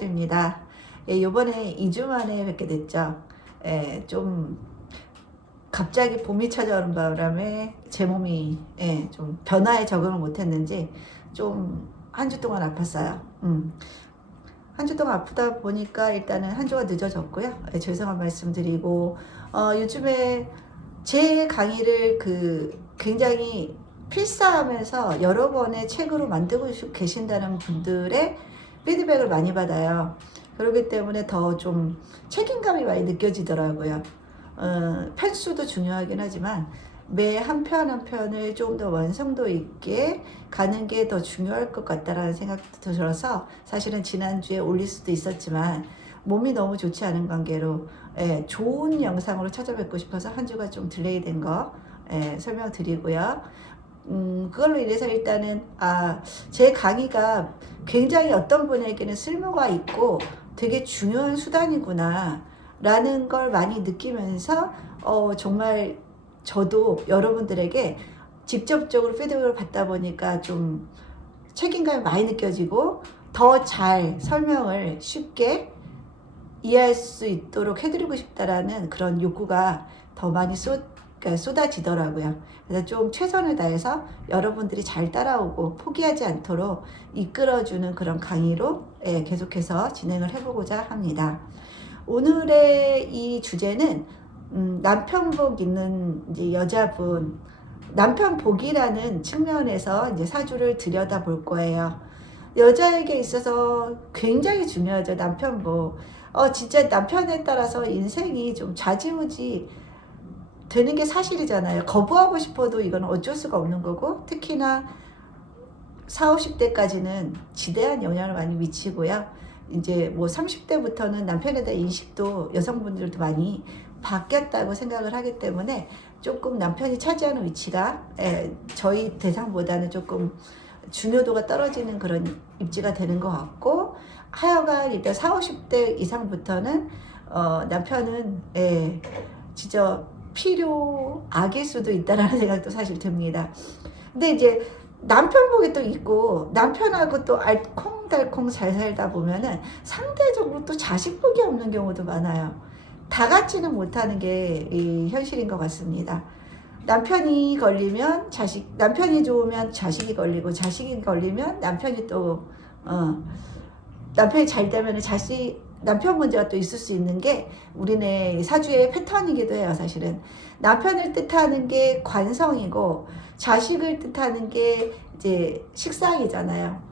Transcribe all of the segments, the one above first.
사주입니다. 예, 요번에 2주 만에 뵙게 됐죠. 예, 좀 갑자기 봄이 찾아오는 바람에 제 몸이 좀 변화에 적응을 못했는지 좀 한 주 동안 아팠어요. 한 주 동안 아프다 보니까 일단은 한 주가 늦어졌고요. 예, 죄송한 말씀 드리고 요즘에 제 강의를 굉장히 필사하면서 여러 번의 책으로 만들고 계신다는 분들의 피드백을 많이 받아요. 그렇기 때문에 더 좀 책임감이 많이 느껴지더라고요. 편수도 중요하긴 하지만 매 한 편 한 편을 좀 더 완성도 있게 가는 게 더 중요할 것 같다라는 생각도 들어서 사실은 지난주에 올릴 수도 있었지만 몸이 너무 좋지 않은 관계로 좋은 영상으로 찾아뵙고 싶어서 한 주가 좀 딜레이 된 거 설명드리고요. 그걸로 인해서 일단은 제 강의가 굉장히 어떤 분에게는 쓸모가 있고 되게 중요한 수단이구나 라는 걸 많이 느끼면서 정말 저도 여러분들에게 직접적으로 피드백을 받다 보니까 좀 책임감이 많이 느껴지고 더 잘 설명을 쉽게 이해할 수 있도록 해드리고 싶다라는 그런 욕구가 더 많이 쏟아지더라고요. 그래서 좀 최선을 다해서 여러분들이 잘 따라오고 포기하지 않도록 이끌어주는 그런 강의로 계속해서 진행을 해보고자 합니다. 오늘의 이 주제는 남편복 있는 이제 여자분, 남편복이라는 측면에서 이제 사주를 들여다볼 거예요. 여자에게 있어서 굉장히 중요하죠, 남편복. 진짜 남편에 따라서 인생이 좀 좌지우지 되는 게 사실이잖아요. 거부하고 싶어도 이건 어쩔 수가 없는 거고, 특히나 40, 50대까지는 지대한 영향을 많이 미치고요. 이제 뭐 30대부터는 남편에 대한 인식도 여성분들도 많이 바뀌었다고 생각을 하기 때문에 조금 남편이 차지하는 위치가 저희 대상보다는 조금 중요도가 떨어지는 그런 입지가 되는 것 같고, 하여간 일단 40, 50대 이상부터는 남편은 진짜 필요악일 수도 있다라는 생각도 사실 듭니다. 근데 이제 남편복이 또 있고 남편하고 또 알콩달콩 잘 살다 보면은 상대적으로 또 자식복이 없는 경우도 많아요. 다 같지는 못하는 게 이 현실인 것 같습니다. 남편이 걸리면 남편이 좋으면 자식이 걸리고, 자식이 걸리면 남편이 또 남편이 잘 되면 남편 문제가 또 있을 수 있는 게 우리네 사주의 패턴이기도 해요. 사실은 남편을 뜻하는 게 관성이고 자식을 뜻하는 게 이제 식상이잖아요.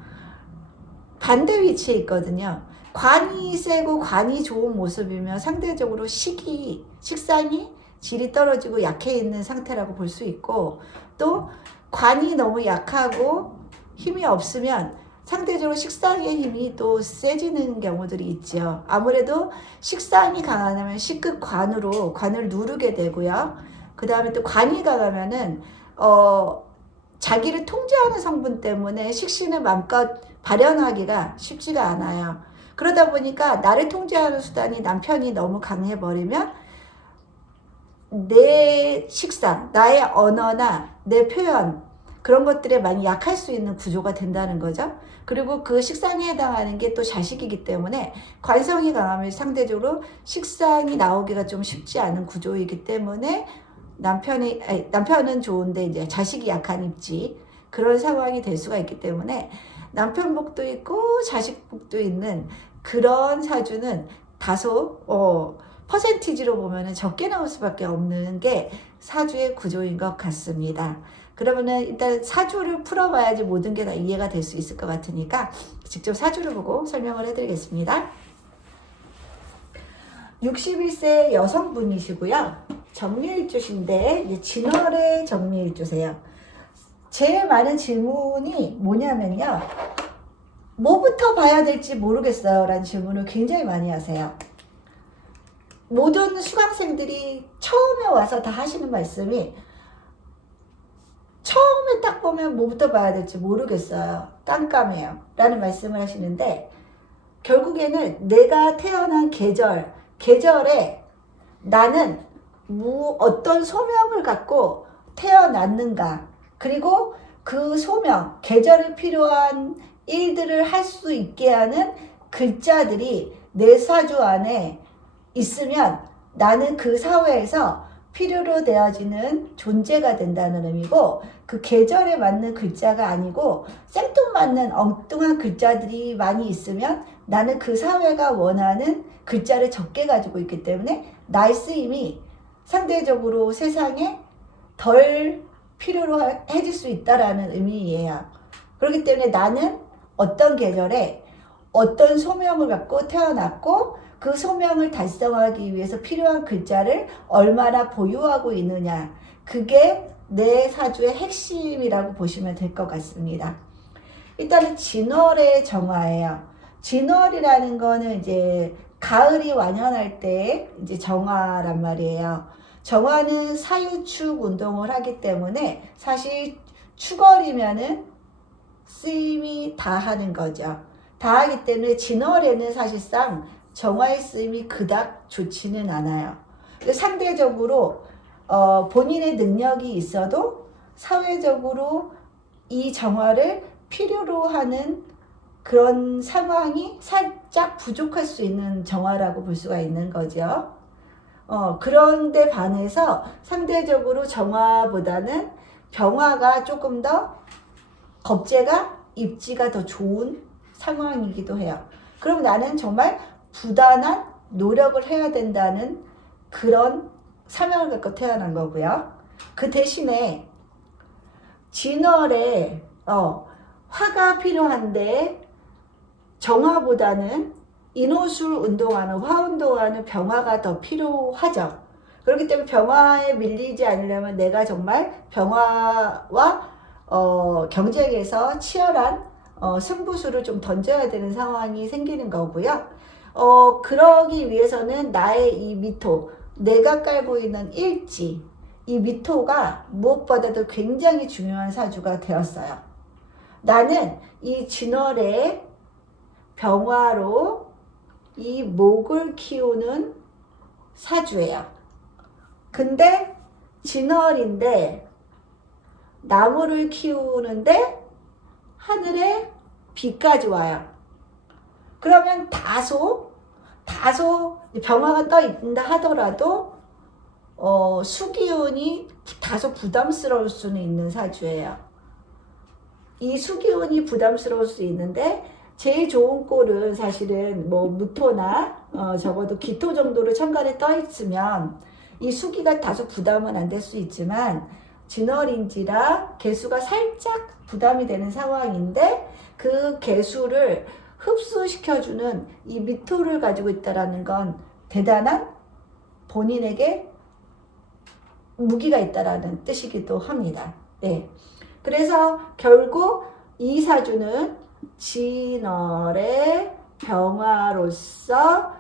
반대 위치에 있거든요. 관이 세고 관이 좋은 모습이면 상대적으로 식상이 질이 떨어지고 약해 있는 상태라고 볼 수 있고, 또 관이 너무 약하고 힘이 없으면 상대적으로 식상의 힘이 또 세지는 경우들이 있죠. 아무래도 식상이 강하면 식극관으로 관을 누르게 되고요. 그 다음에 또 관이 강하면은 자기를 통제하는 성분 때문에 식신을 마음껏 발현하기가 쉽지가 않아요. 그러다 보니까 나를 통제하는 수단이 남편이 너무 강해버리면 내 식상, 나의 언어나 내 표현, 그런 것들에 많이 약할 수 있는 구조가 된다는 거죠. 그리고 그 식상에 해당하는 게 또 자식이기 때문에 관성이 강하면 상대적으로 식상이 나오기가 좀 쉽지 않은 구조이기 때문에 남편은 좋은데 이제 자식이 약한 입지, 그런 상황이 될 수가 있기 때문에 남편복도 있고 자식복도 있는 그런 사주는 다소 퍼센티지로 보면은 적게 나올 수밖에 없는 게 사주의 구조인 것 같습니다. 그러면은 일단 사주를 풀어봐야지 모든 게 다 이해가 될 수 있을 것 같으니까 직접 사주를 보고 설명을 해드리겠습니다. 61세 여성분이시고요. 정미일주신데 이제 진월의 정미일주세요. 제일 많은 질문이 뭐냐면요, 뭐부터 봐야 될지 모르겠어요 라는 질문을 굉장히 많이 하세요. 모든 수강생들이 처음에 와서 다 하시는 말씀이, 처음에 딱 보면 뭐부터 봐야 될지 모르겠어요, 깜깜해요 라는 말씀을 하시는데, 결국에는 내가 태어난 계절에 나는 어떤 소명을 갖고 태어났는가, 그리고 그 소명, 계절에 필요한 일들을 할 수 있게 하는 글자들이 내 사주 안에 있으면 나는 그 사회에서 필요로 되어지는 존재가 된다는 의미고, 그 계절에 맞는 글자가 아니고 생뚱맞는 엉뚱한 글자들이 많이 있으면 나는 그 사회가 원하는 글자를 적게 가지고 있기 때문에 나의 쓰임이 상대적으로 세상에 덜 필요로 해질 수 있다라는 의미예요. 그렇기 때문에 나는 어떤 계절에 어떤 소명을 갖고 태어났고, 그 소명을 달성하기 위해서 필요한 글자를 얼마나 보유하고 있느냐, 그게 내 사주의 핵심이라고 보시면 될 것 같습니다. 일단은 진월의 정화예요. 진월이라는 거는 이제 가을이 완연할 때 이제 정화란 말이에요. 정화는 사유축 운동을 하기 때문에 사실 축월이면은 쓰임이 다 하는 거죠. 다 하기 때문에 진월에는 사실상 정화의 쓰임이 그닥 좋지는 않아요. 상대적으로 본인의 능력이 있어도 사회적으로 이 정화를 필요로 하는 그런 상황이 살짝 부족할 수 있는 정화라고 볼 수가 있는 거죠. 그런데 반해서 상대적으로 정화보다는 병화가 조금 더 겁재가 입지가 더 좋은 상황이기도 해요. 그럼 나는 정말 부단한 노력을 해야 된다는 그런 사명을 갖고 태어난 거고요. 그 대신에 진월에 화가 필요한데 정화보다는 인호술 운동하는, 화 운동하는 병화가 더 필요하죠. 그렇기 때문에 병화에 밀리지 않으려면 내가 정말 병화와 경쟁에서 치열한 승부수를 좀 던져야 되는 상황이 생기는 거고요. 그러기 위해서는 나의 이 미토, 내가 깔고 있는 일지, 이 미토가 무엇보다도 굉장히 중요한 사주가 되었어요. 나는 이 진월에 병화로 이 목을 키우는 사주예요. 근데 진월인데 나무를 키우는데 하늘에 비까지 와요. 그러면 다소 병화가 떠 있다 하더라도 수기운이 다소 부담스러울 수는 있는 사주예요. 이 수기운이 부담스러울 수 있는데 제일 좋은 꼴은 사실은 뭐 무토나 적어도 기토 정도로 천간에 떠 있으면 이 수기가 다소 부담은 안 될 수 있지만 진월인지라 개수가 살짝 부담이 되는 상황인데 그 개수를 흡수시켜주는 이 미토를 가지고 있다라는 건 대단한 본인에게 무기가 있다라는 뜻이기도 합니다. 네. 그래서 결국 이 사주는 진월의 병화로서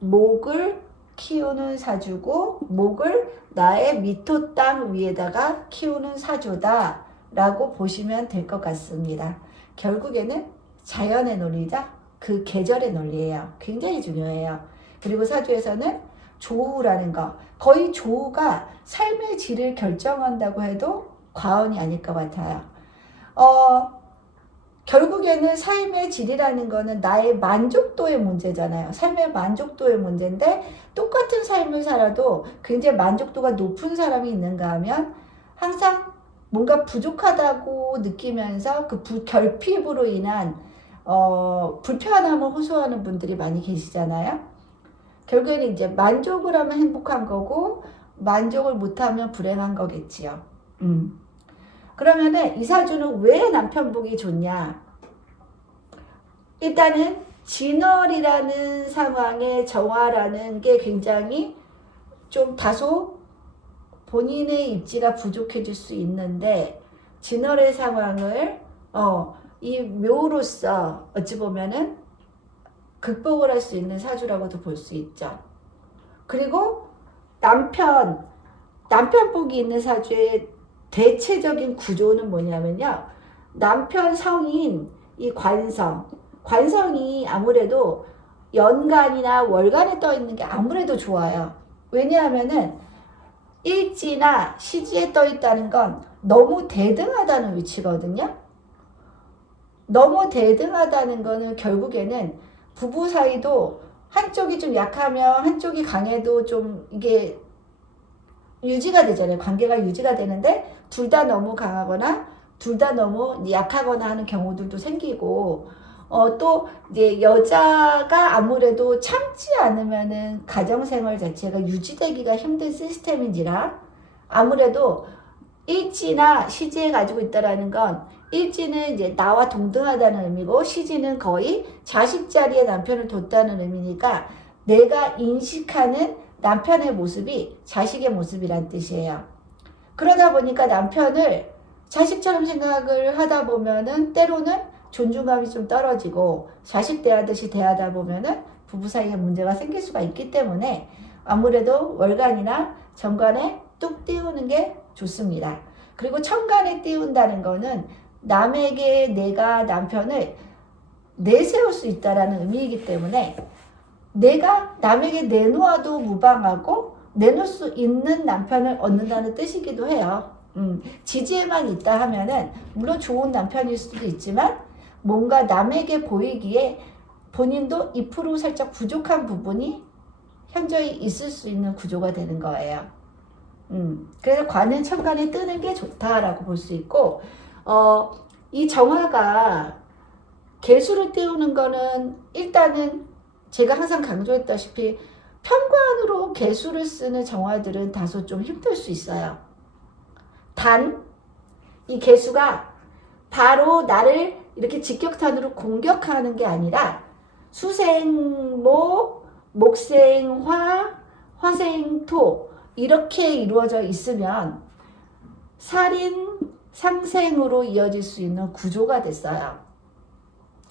목을 키우는 사주고, 목을 나의 미토 땅 위에다가 키우는 사주다 라고 보시면 될 것 같습니다. 결국에는 자연의 논리죠. 그 계절의 논리예요. 굉장히 중요해요. 그리고 사주에서는 조우라는 거, 거의 조우가 삶의 질을 결정한다고 해도 과언이 아닐 것 같아요. 결국에는 삶의 질이라는 거는 나의 만족도의 문제잖아요. 삶의 만족도의 문제인데 똑같은 삶을 살아도 굉장히 만족도가 높은 사람이 있는가 하면 항상 뭔가 부족하다고 느끼면서 그 결핍으로 인한 불편함을 호소하는 분들이 많이 계시잖아요. 결국에는 이제 만족을 하면 행복한 거고 만족을 못하면 불행한 거겠지요. 그러면은 이 사주는 왜 남편 보기 좋냐? 일단은 진월이라는 상황에 정화라는 게 굉장히 좀 다소 본인의 입지가 부족해질 수 있는데 진월의 상황을 이 묘로서 어찌 보면은 극복을 할 수 있는 사주라고도 볼 수 있죠. 그리고 남편 복이 있는 사주의 대체적인 구조는 뭐냐면요. 남편 성인 이 관성이 아무래도 연간이나 월간에 떠 있는 게 아무래도 좋아요. 왜냐하면은 일지나 시지에 떠 있다는 건 너무 대등하다는 위치거든요. 너무 대등하다는 거는 결국에는 부부 사이도 한쪽이 좀 약하면 한쪽이 강해도 좀 이게 유지가 되잖아요. 관계가 유지가 되는데 둘 다 너무 강하거나 둘 다 너무 약하거나 하는 경우들도 생기고 또 이제 여자가 아무래도 참지 않으면은 가정생활 자체가 유지되기가 힘든 시스템인지라 아무래도 일지나 시지에 가지고 있다라는 건 일지는 이제 나와 동등하다는 의미고 시지는 거의 자식 자리에 남편을 뒀다는 의미니까 내가 인식하는 남편의 모습이 자식의 모습이란 뜻이에요. 그러다 보니까 남편을 자식처럼 생각을 하다 보면은 때로는 존중감이 좀 떨어지고 자식 대하듯이 대하다 보면은 부부 사이에 문제가 생길 수가 있기 때문에 아무래도 월간이나 정간에 뚝 띄우는 게 좋습니다. 그리고 천간에 띄운다는 거는 남에게 내가 남편을 내세울 수 있다라는 의미이기 때문에 내가 남에게 내놓아도 무방하고 내놓을 수 있는 남편을 얻는다는 뜻이기도 해요. 지지에만 있다 하면은 물론 좋은 남편일 수도 있지만 뭔가 남에게 보이기에 본인도 2% 살짝 부족한 부분이 현저히 있을 수 있는 구조가 되는 거예요. 그래서 관은 천간에 뜨는 게 좋다라고 볼 수 있고 이 정화가 개수를 띄우는 거는 일단은 제가 항상 강조했다시피 편관으로 개수를 쓰는 정화들은 다소 좀 힘들 수 있어요. 단 이 개수가 바로 나를 이렇게 직격탄으로 공격하는 게 아니라 수생목, 목생화, 화생토 이렇게 이루어져 있으면 살인 상생으로 이어질 수 있는 구조가 됐어요.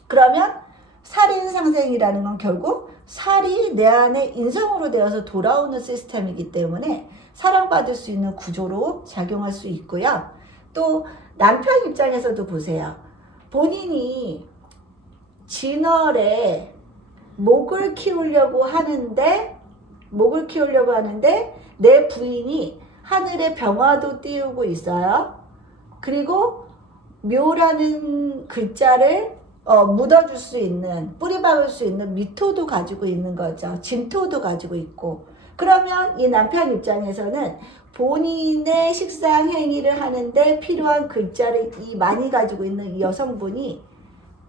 그러면 살인 상생이라는 건 결국 살이 내 안에 인성으로 되어서 돌아오는 시스템이기 때문에 사랑받을 수 있는 구조로 작용할 수 있고요. 또 남편 입장에서도 보세요. 본인이 진월에 목을 키우려고 하는데 내 부인이 하늘에 병화도 띄우고 있어요. 그리고 묘라는 글자를 묻어줄 수 있는, 뿌리 박을 수 있는 미토도 가지고 있는 거죠. 진토도 가지고 있고. 그러면 이 남편 입장에서는 본인의 식상 행위를 하는데 필요한 글자를 많이 가지고 있는 이 여성분이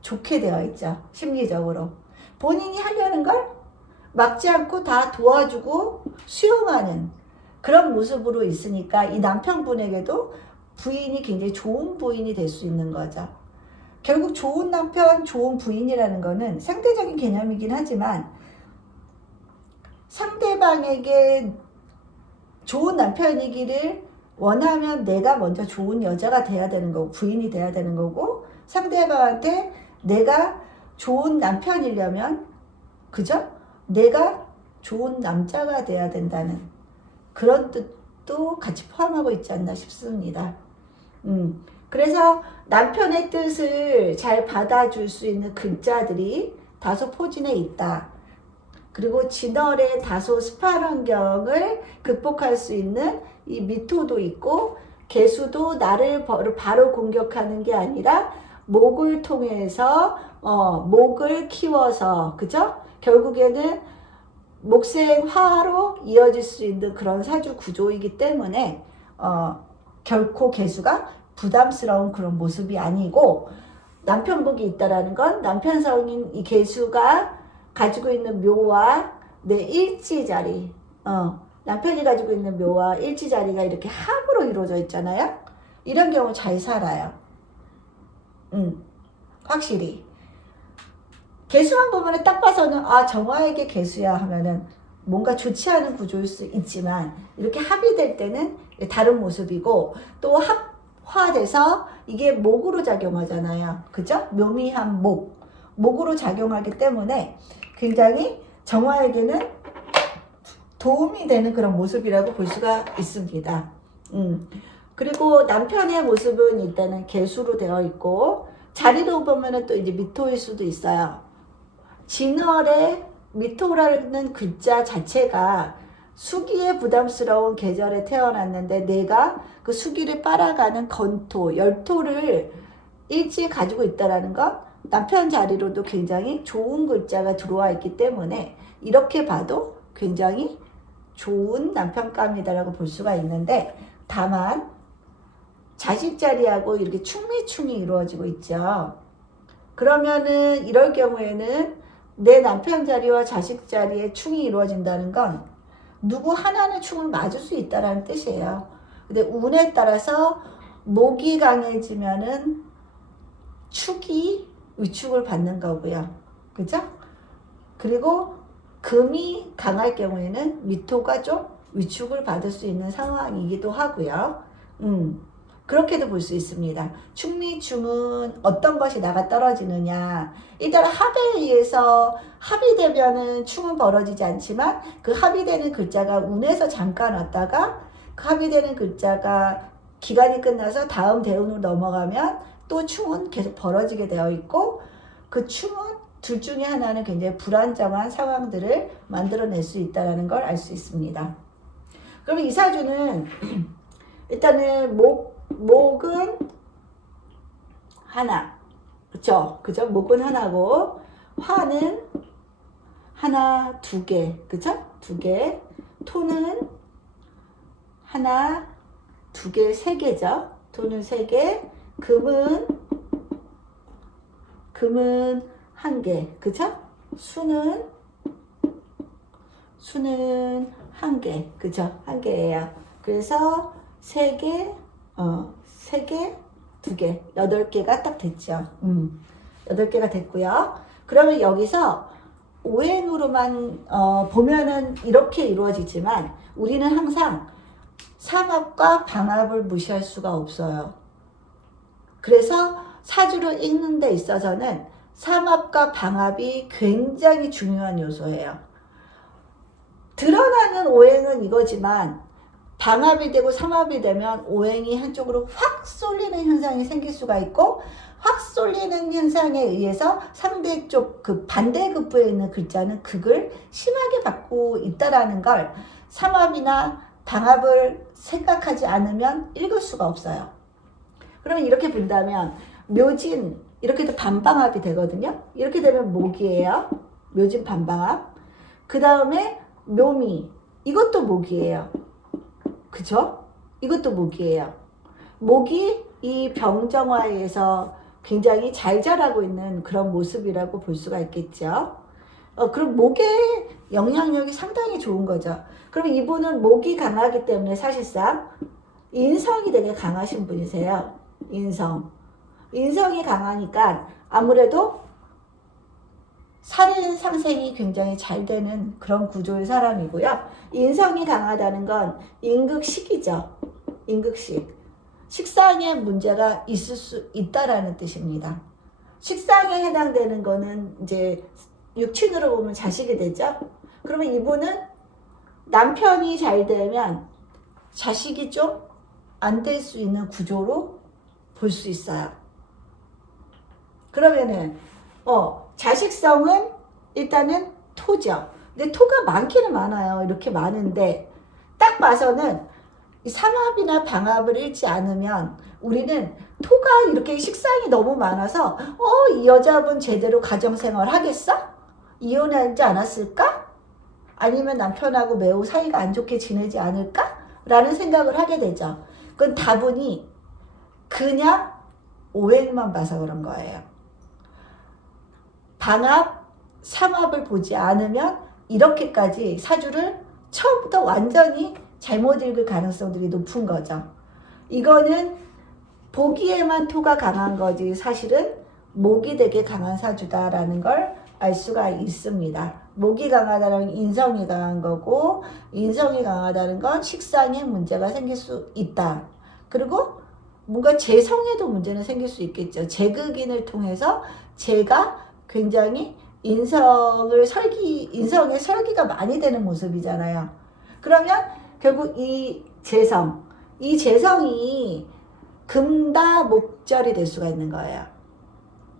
좋게 되어 있죠. 심리적으로. 본인이 하려는 걸 막지 않고 다 도와주고 수용하는 그런 모습으로 있으니까 이 남편분에게도 부인이 굉장히 좋은 부인이 될 수 있는 거죠. 결국 좋은 남편, 좋은 부인이라는 거는 상대적인 개념이긴 하지만 상대방에게 좋은 남편이기를 원하면 내가 먼저 좋은 여자가 돼야 되는 거고 부인이 돼야 되는 거고 상대방한테 내가 좋은 남편이려면 그죠? 내가 좋은 남자가 돼야 된다는 그런 뜻도 같이 포함하고 있지 않나 싶습니다. 그래서 남편의 뜻을 잘 받아줄 수 있는 글자들이 다소 포진해 있다. 그리고 진월의 다소 습한 환경을 극복할 수 있는 이 미토도 있고 개수도 나를 바로 공격하는 게 아니라 목을 통해서 목을 키워서 그죠? 결국에는 목생화로 이어질 수 있는 그런 사주 구조이기 때문에 결코 개수가 부담스러운 그런 모습이 아니고 남편복이 있다라는 건 남편성인 이 개수가 가지고 있는 묘와 내 일지자리 남편이 가지고 있는 묘와 일지자리가 이렇게 합으로 이루어져 있잖아요. 이런 경우 잘 살아요. 확실히 개수만 보면 딱 봐서는 정화에게 개수야 하면은 뭔가 좋지 않은 구조일 수 있지만 이렇게 합이 될 때는 다른 모습이고 또 합화돼서 이게 목으로 작용하잖아요. 그죠? 묘미한 목으로 작용하기 때문에 굉장히 정화에게는 도움이 되는 그런 모습이라고 볼 수가 있습니다. 그리고 남편의 모습은 일단은 개수로 되어 있고 자리로 보면은 또 이제 미토일 수도 있어요. 진월에 미토라는 글자 자체가 수기에 부담스러운 계절에 태어났는데 내가 그 수기를 빨아가는 건토, 열토를 일찍 가지고 있다라는 건 남편 자리로도 굉장히 좋은 글자가 들어와 있기 때문에 이렇게 봐도 굉장히 좋은 남편감이다라고 볼 수가 있는데, 다만 자식 자리하고 이렇게 충미충이 이루어지고 있죠. 그러면은 이럴 경우에는 내 남편 자리와 자식 자리에 충이 이루어진다는 건 누구 하나는 충을 맞을 수 있다는 뜻이에요. 근데 운에 따라서 목이 강해지면은 축이 위축을 받는 거고요. 그죠? 그리고 금이 강할 경우에는 미토가 좀 위축을 받을 수 있는 상황이기도 하고요. 그렇게도 볼 수 있습니다. 충미충은 어떤 것이 나가 떨어지느냐. 일단 합에 의해서 합의되면은 충은 벌어지지 않지만 그 합의되는 글자가 운에서 잠깐 왔다가 그 합의되는 글자가 기간이 끝나서 다음 대운으로 넘어가면 또 충은 계속 벌어지게 되어 있고, 그 충은 둘 중에 하나는 굉장히 불안정한 상황들을 만들어낼 수 있다는 걸 알 수 있습니다. 그러면 이 사주는 일단은 목은 하나, 그쵸? 목은 하나고, 화는 하나, 두 개, 그쵸? 두 개. 토는 하나, 두 개, 세 개죠. 토는 세 개. 금은 한 개, 그쵸? 수는 한 개, 그쵸? 한 개예요. 그래서 세 개, 두 개, 8개가 딱 됐죠. 8개가 됐고요. 그러면 여기서 오행으로만 보면은 이렇게 이루어지지만 우리는 항상 삼합과 방합을 무시할 수가 없어요. 그래서 사주를 읽는 데 있어서는 삼합과 방합이 굉장히 중요한 요소예요. 드러나는 오행은 이거지만 방합이 되고 삼합이 되면 오행이 한쪽으로 확 쏠리는 현상이 생길 수가 있고, 확 쏠리는 현상에 의해서 상대 쪽 그 반대급부에 있는 글자는 극을 심하게 받고 있다라는 걸 삼합이나 방합을 생각하지 않으면 읽을 수가 없어요. 그러면 이렇게 본다면 묘진 이렇게도 반방합이 되거든요. 이렇게 되면 목이에요. 묘진 반방합. 그 다음에 묘미, 이것도 목이에요. 그죠? 이것도 목이에요. 목이 이 병정화에서 굉장히 잘 자라고 있는 그런 모습이라고 볼 수가 있겠죠. 그럼 목의 영향력이 상당히 좋은 거죠. 그럼 이분은 목이 강하기 때문에 사실상 인성이 되게 강하신 분이세요. 인성이 강하니까 아무래도 살인 상생이 굉장히 잘 되는 그런 구조의 사람이고요. 인성이 강하다는 건 임극식이죠. 임극식. 식상에 문제가 있을 수 있다라는 뜻입니다. 식상에 해당되는 거는 이제 육친으로 보면 자식이 되죠. 그러면 이분은 남편이 잘 되면 자식이 좀 안 될 수 있는 구조로 볼 수 있어요. 그러면은 자식성은 일단은 토죠. 근데 토가 많기는 많아요. 이렇게 많은데 딱 봐서는 이 삼합이나 방합을 읽지 않으면 우리는 토가 이렇게 식상이 너무 많아서 이 여자분 제대로 가정생활 하겠어? 이혼하지 않았을까? 아니면 남편하고 매우 사이가 안 좋게 지내지 않을까? 라는 생각을 하게 되죠. 그건 다분히 그냥 오행만 봐서 그런 거예요. 방합, 삼합을 보지 않으면 이렇게까지 사주를 처음부터 완전히 잘못 읽을 가능성들이 높은 거죠. 이거는 보기에만 토가 강한 거지 사실은 목이 되게 강한 사주다라는 걸 알 수가 있습니다. 목이 강하다는 건 인성이 강한 거고, 인성이 강하다는 건 식상에 문제가 생길 수 있다. 그리고 뭔가 재성에도 문제는 생길 수 있겠죠. 재극인을 통해서 재가 굉장히 인성의 설기가 많이 되는 모습이잖아요. 그러면 결국 이 재성이 금다목절이 될 수가 있는 거예요.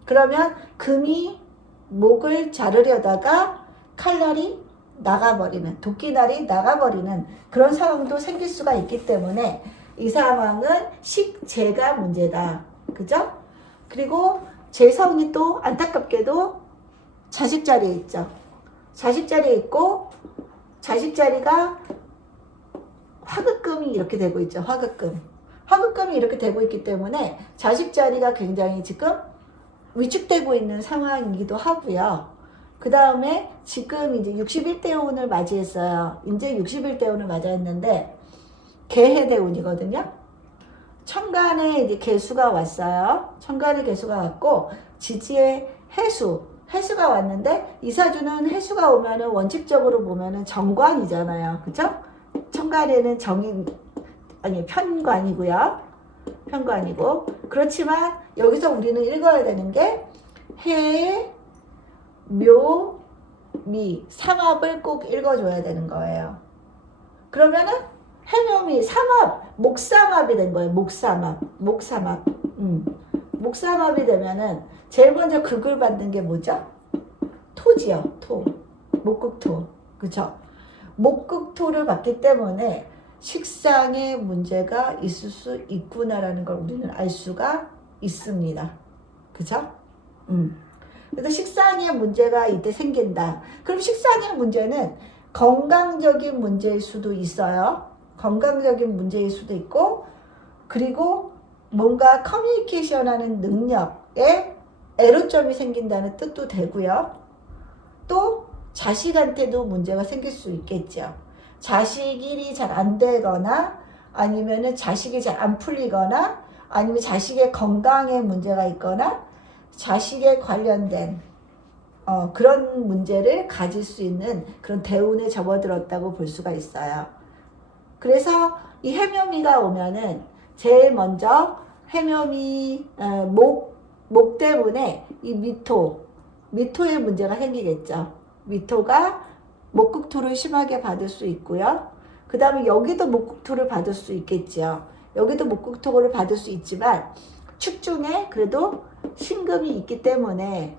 그러면 금이 목을 자르려다가 칼날이 나가버리는, 도끼날이 나가버리는 그런 상황도 생길 수가 있기 때문에 이 상황은 식재가 문제다. 그죠? 그리고 재성이 또 안타깝게도 자식 자리에 있죠. 자식 자리에 있고 자식 자리가 화급금이 이렇게 되고 있죠. 화급금이 이렇게 되고 있기 때문에 자식 자리가 굉장히 지금 위축되고 있는 상황이기도 하고요. 그 다음에 지금 이제 61대운을 맞이했어요. 이제 61대운을 맞이했는데 개해대운이거든요. 천간에 이제 개수가 왔어요. 천간에 개수가 왔고 지지에 해수가 왔는데 이 사주는 해수가 오면은 원칙적으로 보면은 정관이잖아요. 그죠? 천간에는 편관이고요. 편관이고. 그렇지만 여기서 우리는 읽어야 되는 게 해, 묘, 미, 삼합을 꼭 읽어줘야 되는 거예요. 그러면은 해묘미, 삼합, 목삼합이 된 거예요. 목삼합. 목삼합이 되면은 제일 먼저 극을 받는 게 뭐죠? 토지요. 목극토. 그쵸? 목극토를 받기 때문에 식상에 문제가 있을 수 있구나라는 걸 우리는 알 수가 있습니다. 그죠? 그래서 식상에 문제가 이때 생긴다. 그럼 식상의 문제는 건강적인 문제일 수도 있어요. 건강적인 문제일 수도 있고, 그리고 뭔가 커뮤니케이션 하는 능력에 애로점이 생긴다는 뜻도 되고요. 또 자식한테도 문제가 생길 수 있겠죠. 자식 일이 잘 안 되거나 아니면은 자식이 잘 안 풀리거나 아니면 자식의 건강에 문제가 있거나 자식에 관련된 그런 문제를 가질 수 있는 그런 대운에 접어들었다고 볼 수가 있어요. 그래서 이 해묘미가 오면은 제일 먼저 해묘미 목 때문에 이 미토의 문제가 생기겠죠. 미토가 목극토를 심하게 받을 수 있고요. 그 다음에 여기도 목극토를 받을 수 있겠죠. 여기도 목극토를 받을 수 있지만 축 중에 그래도 신금이 있기 때문에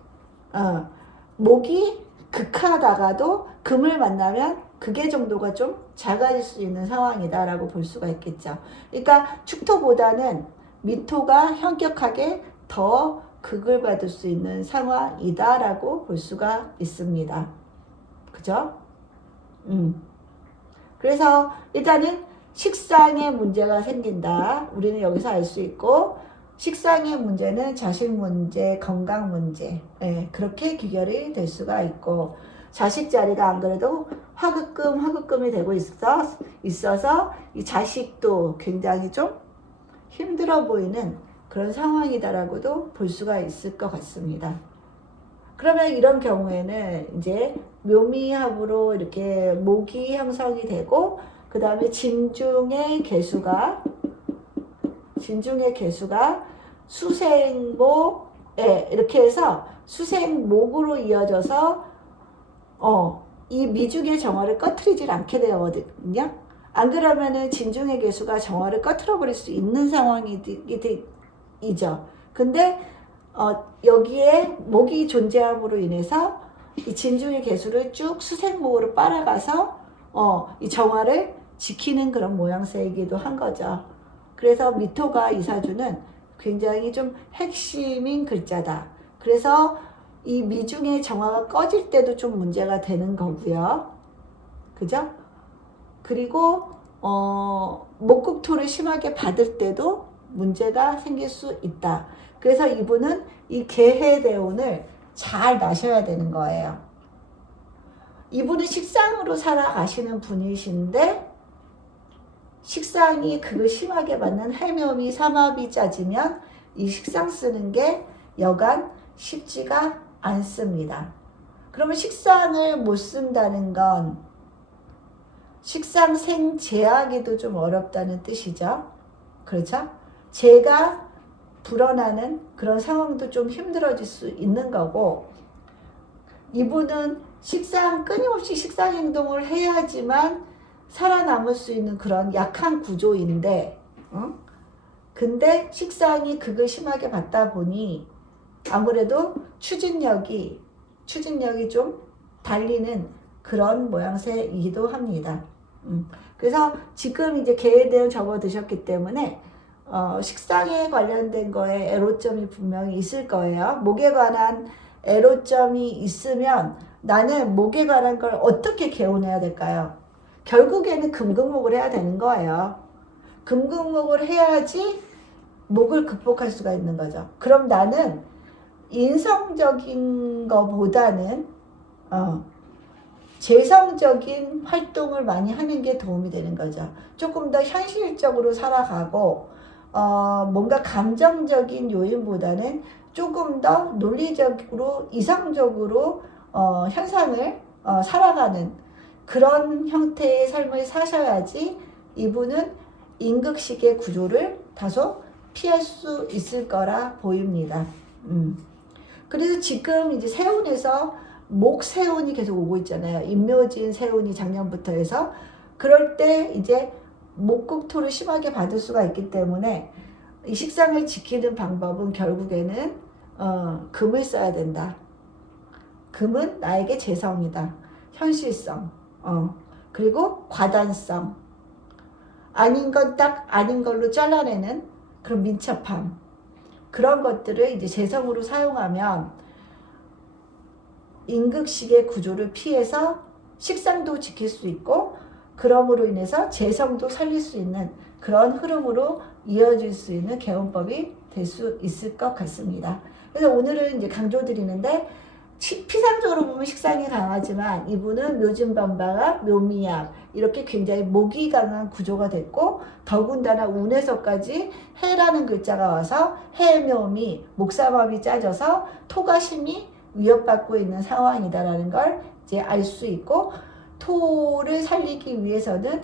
목이 극하다가도 금을 만나면 극의 정도가 좀 작아질 수 있는 상황이다라고 볼 수가 있겠죠. 그러니까 축토보다는 미토가 현격하게 더 극을 받을 수 있는 상황이다라고 볼 수가 있습니다. 그죠? 그래서 일단은 식상에 문제가 생긴다. 우리는 여기서 알 수 있고, 식상의 문제는 자식 문제, 건강 문제, 그렇게 귀결이 될 수가 있고, 자식 자리가 안 그래도 화급금이 되고 있어서 이 자식도 굉장히 좀 힘들어 보이는 그런 상황이다라고도 볼 수가 있을 것 같습니다. 그러면 이런 경우에는 이제 묘미합으로 이렇게 목이 형성이 되고, 그 다음에 진중의 개수가 수생목에 이렇게 해서 수생목으로 이어져서 이 미중의 정화를 꺼트리질 않게 되거든요. 안 그러면은 진중의 개수가 정화를 꺼트려 버릴 수 있는 상황이죠. 근데 여기에 목이 존재함으로 인해서 이 진중의 개수를 쭉 수생목으로 빨아가서 이 정화를 지키는 그런 모양새이기도 한 거죠. 그래서 미토가 이 사주는 굉장히 좀 핵심인 글자다. 그래서 이 미중의 정화가 꺼질 때도 좀 문제가 되는 거고요. 그죠? 그리고 목극토를 심하게 받을 때도 문제가 생길 수 있다. 그래서 이분은 이 개해대운을 잘 나셔야 되는 거예요. 이분은 식상으로 살아가시는 분이신데 식상이 그걸 심하게 받는 해묘미 삼합이 짜지면 이 식상 쓰는 게 여간 쉽지가 않습니다. 그러면 식상을 못 쓴다는 건 식상 생재하기도 좀 어렵다는 뜻이죠. 그렇죠? 재가 불어나는 그런 상황도 좀 힘들어질 수 있는 거고, 이분은 끊임없이 식상 행동을 해야지만 살아남을 수 있는 그런 약한 구조인데, 근데 식상이 극을 심하게 받다 보니 아무래도 추진력이 좀 달리는 그런 모양새이기도 합니다. 그래서 지금 이제 개에 대한 접어드셨기 때문에 식상에 관련된 거에 애로점이 분명히 있을 거예요. 목에 관한 애로점이 있으면 나는 목에 관한 걸 어떻게 개운해야 될까요? 결국에는 금극목을 해야 되는 거예요. 금극목을 해야지 목을 극복할 수가 있는 거죠. 그럼 나는 인성적인 거보다는 재성적인 활동을 많이 하는 게 도움이 되는 거죠. 조금 더 현실적으로 살아가고 뭔가 감정적인 요인보다는 조금 더 논리적으로 이성적으로 현상을 살아가는 그런 형태의 삶을 사셔야지 이분은 임극식의 구조를 다소 피할 수 있을 거라 보입니다. 그래서 지금 이제 세운에서 목세운이 계속 오고 있잖아요. 임묘진 세운이 작년부터 해서 그럴 때 이제 목국토를 심하게 받을 수가 있기 때문에 이 식상을 지키는 방법은 결국에는 금을 써야 된다. 금은 나에게 재성이다. 현실성, 그리고 과단성, 아닌 건 딱 아닌 걸로 잘라내는 그런 민첩함, 그런 것들을 이제 재성으로 사용하면 임극식의 구조를 피해서 식상도 지킬 수 있고 그럼으로 인해서 재성도 살릴 수 있는 그런 흐름으로 이어질 수 있는 개운법이 될 수 있을 것 같습니다. 그래서 오늘은 이제 강조드리는데 피상적으로 보면 식상이 강하지만 이분은 묘진반바가 묘미약 이렇게 굉장히 목이 강한 구조가 됐고 더군다나 운에서까지 해라는 글자가 와서 해묘미 목사맘이 짜져서 토가심이 위협받고 있는 상황이다라는 걸 이제 알 수 있고 토를 살리기 위해서는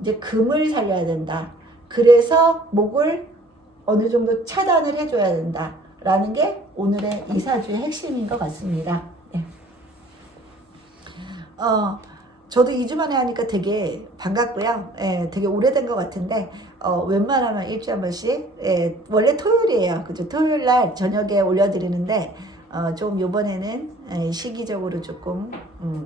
이제 금을 살려야 된다. 그래서 목을 어느 정도 차단을 해줘야 된다. 라는 게 오늘의 이사주의 핵심인 것 같습니다. 네. 저도 2주 만에 하니까 되게 반갑고요. 예, 되게 오래된 것 같은데, 웬만하면 일주일에 한 번씩, 예, 원래 토요일이에요. 그죠? 토요일 날 저녁에 올려드리는데, 좀 요번에는 시기적으로 조금,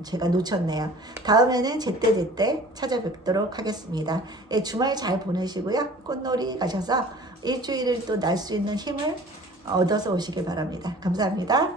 제가 놓쳤네요. 다음에는 제때 찾아뵙도록 하겠습니다. 예, 주말 잘 보내시고요. 꽃놀이 가셔서 일주일을 또 날 수 있는 힘을 얻어서 오시길 바랍니다. 감사합니다.